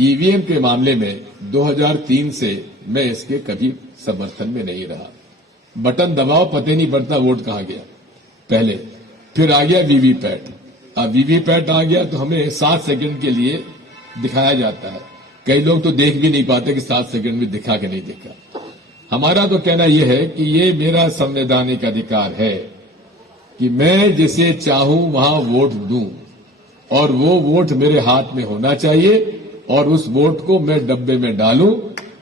EVM के मामले में 2003 से मैं इसके कभी समर्थन में नहीं रहा। बटन दबाओ, पता नहीं पड़ता वोट कहां गया पहले। फिर आ गया वीवीपैट। अब वीवीपैट आ गया तो हमें 7 सेकंड के लिए दिखाया जाता है। कई लोग तो देख भी नहीं पाते कि 7 सेकंड में दिखा कि नहीं दिखा। हमारा तो कहना यह है कि ये मेरा संवैधानिक अधिकार है कि मैं जिसे चाहूं वहां वोट दूं, और वो वोट मेरे हाथ में होना चाहिए, और उस वोट को मैं डब्बे में डालूं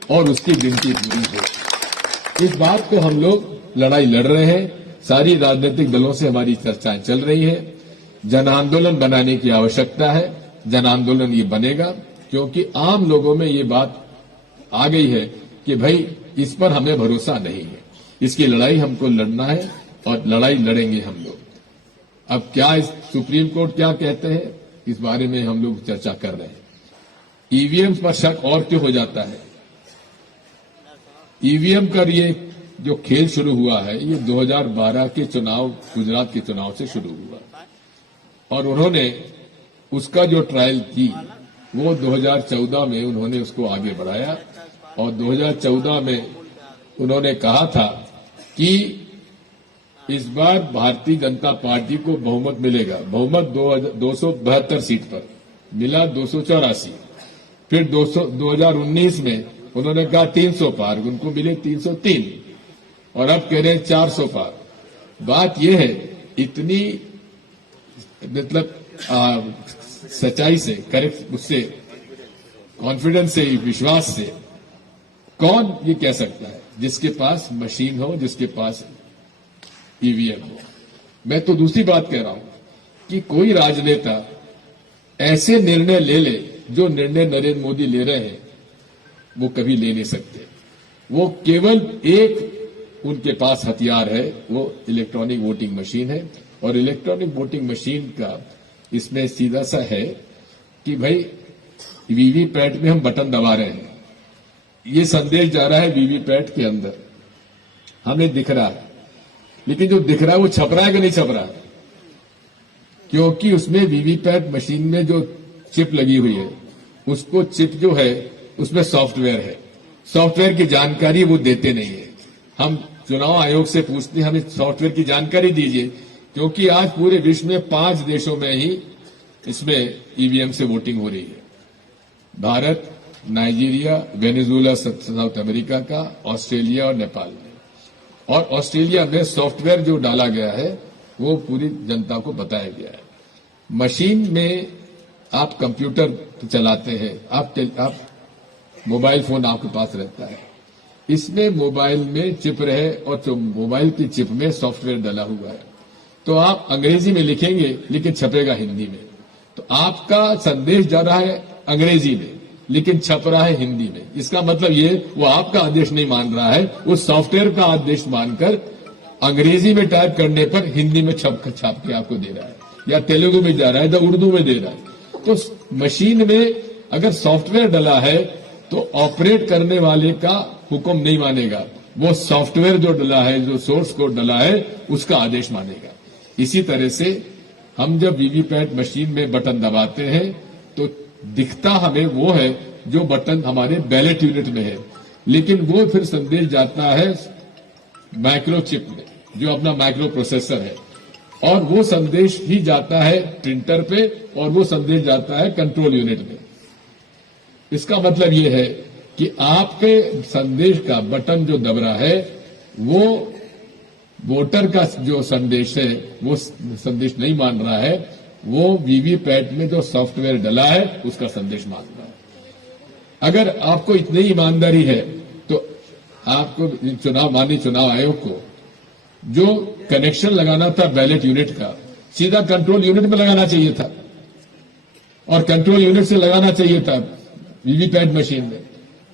और उसकी गिनती पूरी हो। इस बात को हम लोग लड़ाई लड़ रहे हैं। सारी राजनीतिक दलों से हमारी चर्चाएं चल रही है। जन आंदोलन बनाने की आवश्यकता है। जन आंदोलन ये बनेगा क्योंकि आम लोगों में ये बात आ गई है कि भाई इस पर हमें भरोसा नहीं है। इसकी लड़ाई हमको लड़ना है और लड़ाई लड़ेंगे हम लोग। अब क्या इस सुप्रीम कोर्ट क्या कहते हैं, इस बारे में हम लोग चर्चा कर रहे हैं। ईवीएम पर शक और क्यों हो जाता है? ईवीएम का ये जो खेल शुरू हुआ है, ये 2012 के चुनाव, गुजरात के चुनाव से शुरू हुआ, और उन्होंने उसका जो ट्रायल की वो 2014 में उन्होंने उसको आगे बढ़ाया, और 2014 में उन्होंने कहा था कि इस बार भारतीय जनता पार्टी को बहुमत मिलेगा। बहुमत 272 सीट पर मिला, 284। फिर 2019 में उन्होंने कहा 300 पार, उनको मिले 303, और अब कह रहे हैं 400 पार। बात यह है, इतनी मतलब सच्चाई से, करेक्ट, उससे कॉन्फिडेंस से, विश्वास से कौन ये कह सकता है जिसके पास मशीन हो, जिसके पास ईवीएम हो? मैं तो दूसरी बात कह रहा हूं कि कोई राजनेता ऐसे निर्णय ले ले जो निर्णय नरेंद्र मोदी ले रहे हैं, वो कभी ले नहीं सकते। वो केवल एक उनके पास हथियार है, वो इलेक्ट्रॉनिक वोटिंग मशीन है। और इलेक्ट्रॉनिक वोटिंग मशीन का इसमें सीधा सा है कि भाई वीवीपैट में हम बटन दबा रहे हैं, ये संदेश जा रहा है वीवीपैट के अंदर, हमें दिख रहा है, लेकिन जो दिख रहा है वो छप रहा है कि नहीं छप रहा है? क्योंकि उसमें वीवीपैट मशीन में जो चिप लगी हुई है, उसको चिप जो है उसमें सॉफ्टवेयर है। सॉफ्टवेयर की जानकारी वो देते नहीं है। हम चुनाव आयोग से पूछते हैं हमें सॉफ्टवेयर की जानकारी दीजिए, क्योंकि आज पूरे विश्व में 5 देशों में ही इसमें ईवीएम से वोटिंग हो रही है। Bharat, Nigeria, Venezuela south America का, ऑस्ट्रेलिया और नेपाल में। और ऑस्ट्रेलिया में सॉफ्टवेयर जो डाला गया है वो पूरी जनता को बताया गया है। मशीन में आप कंप्यूटर चलाते हैं, आप मोबाइल फोन आपके पास रहता है, इसमें मोबाइल में चिप रहे और जो मोबाइल की चिप में सॉफ्टवेयर डाला हुआ है, तो आप अंग्रेजी में लिखेंगे लेकिन छपेगा हिंदी में। तो आपका संदेश जा रहा है अंग्रेजी में लेकिन छप रहा है हिंदी में। इसका मतलब ये वो आपका आदेश नहीं मान रहा है, वो सॉफ्टवेयर का आदेश मानकर अंग्रेजी में टाइप करने पर हिंदी में छाप के आपको दे रहा है, या तेलुगु में जा रहा है, या उर्दू में दे रहा है। तो मशीन में अगर सॉफ्टवेयर डला है तो ऑपरेट करने वाले का हुक्म नहीं मानेगा, वो सॉफ्टवेयर जो डला है, जो सोर्स कोड डला है, उसका आदेश मानेगा। इसी तरह से हम जब वीवीपैट मशीन में बटन दबाते हैं तो दिखता हमें वो है जो बटन हमारे बैलेट यूनिट में है, लेकिन वो फिर संदेश जाता है माइक्रोचिप में, जो अपना माइक्रो प्रोसेसर है, और वो संदेश ही जाता है प्रिंटर पे, और वो संदेश जाता है कंट्रोल यूनिट में। इसका मतलब ये है कि आपके संदेश का बटन जो दब रहा है, वो वोटर का जो संदेश है वो संदेश नहीं मान रहा है, वो वीवीपैट में जो सॉफ्टवेयर डला है उसका संदेश मान रहा है। अगर आपको इतनी ईमानदारी है तो आपको माननीय चुनाव आयोग को जो कनेक्शन लगाना था बैलेट यूनिट का, सीधा कंट्रोल यूनिट में लगाना चाहिए था, और कंट्रोल यूनिट से लगाना चाहिए था वीवीपैट मशीन में,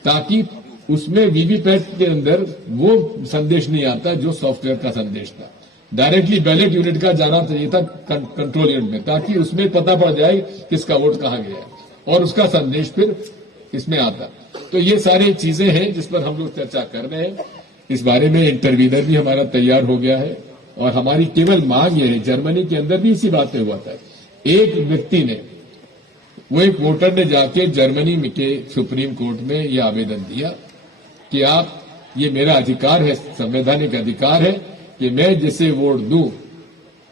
ताकि उसमें वीवीपैट के अंदर वो संदेश नहीं आता जो सॉफ्टवेयर का संदेश था। डायरेक्टली बैलेट यूनिट का जाना चाहिए था कंट्रोल यूनिट में, ताकि उसमें पता पड़ जाए किसका वोट कहां गया है, और उसका संदेश फिर इसमें आता। तो ये सारी चीजें हैं जिस पर हम लोग चर्चा कर रहे हैं। इस बारे में इंटरवीनर भी हमारा तैयार हो गया है, और हमारी केवल मांग ये है, जर्मनी के अंदर भी इसी बात पे हुआ था। एक व्यक्ति ने वो एक वोटर ने जाके जर्मनी में के सुप्रीम कोर्ट में ये आवेदन दिया कि आप, ये मेरा अधिकार है, संवैधानिक अधिकार है कि मैं जिसे वोट दूं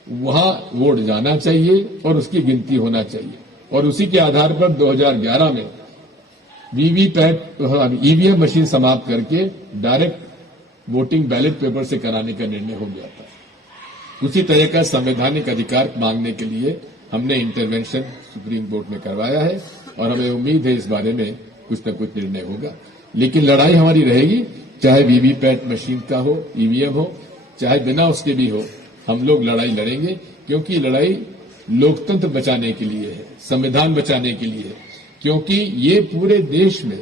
वहां वोट जाना चाहिए और उसकी गिनती होना चाहिए। और उसी के आधार पर 2011 में वीवीपैट ईवीएम मशीन समाप्त करके डायरेक्ट वोटिंग बैलेट पेपर से कराने का निर्णय हो गया था। उसी तरह का संवैधानिक अधिकार मांगने के लिए हमने इंटरवेंशन सुप्रीम कोर्ट में करवाया है और हमें उम्मीद है इस बारे में कुछ न कुछ निर्णय होगा। लेकिन लड़ाई हमारी रहेगी, चाहे वीवीपैट मशीन का हो, ईवीएम हो, चाहे बिना उसके भी हो, हम लोग लड़ाई लड़ेंगे, क्योंकि लड़ाई लोकतंत्र बचाने के लिए है, संविधान बचाने के लिए है। क्योंकि ये पूरे देश में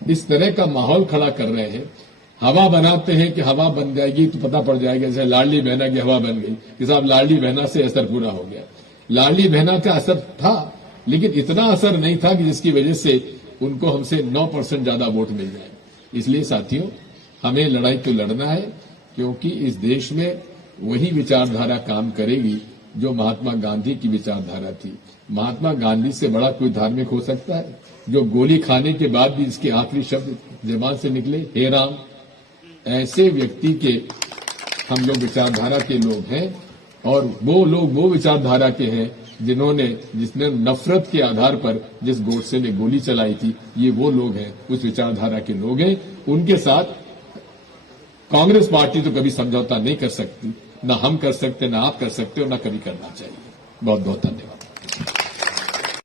इस तरह का माहौल खड़ा कर रहे हैं, हवा बनाते हैं कि हवा बन जाएगी तो पता पड़ जाएगा, जैसे लाडली बहना की हवा बन गई कि साहब लाडली बहना से असर पूरा हो गया। लाडली बहना का असर था, लेकिन इतना असर नहीं था कि जिसकी वजह से उनको हमसे 9% ज्यादा वोट मिल जाए। इसलिए साथियों, हमें लड़ाई तो लड़ना है, क्योंकि इस देश में वही विचारधारा काम करेगी जो महात्मा गांधी की विचारधारा थी। महात्मा गांधी से बड़ा कोई धार्मिक हो सकता है, जो गोली खाने के बाद भी इसके आखिरी शब्द जुबान से निकले, हे राम। ऐसे व्यक्ति के हम लोग विचारधारा के लोग हैं, और वो लोग वो विचारधारा के हैं जिसने नफरत के आधार पर जिस गोडसे ने गोली चलाई थी, ये वो लोग हैं, उस विचारधारा के लोग हैं। उनके साथ कांग्रेस पार्टी तो कभी समझौता नहीं कर सकती, ना हम कर सकते, ना आप कर सकते और ना कभी करना चाहिए। बहुत बहुत धन्यवाद।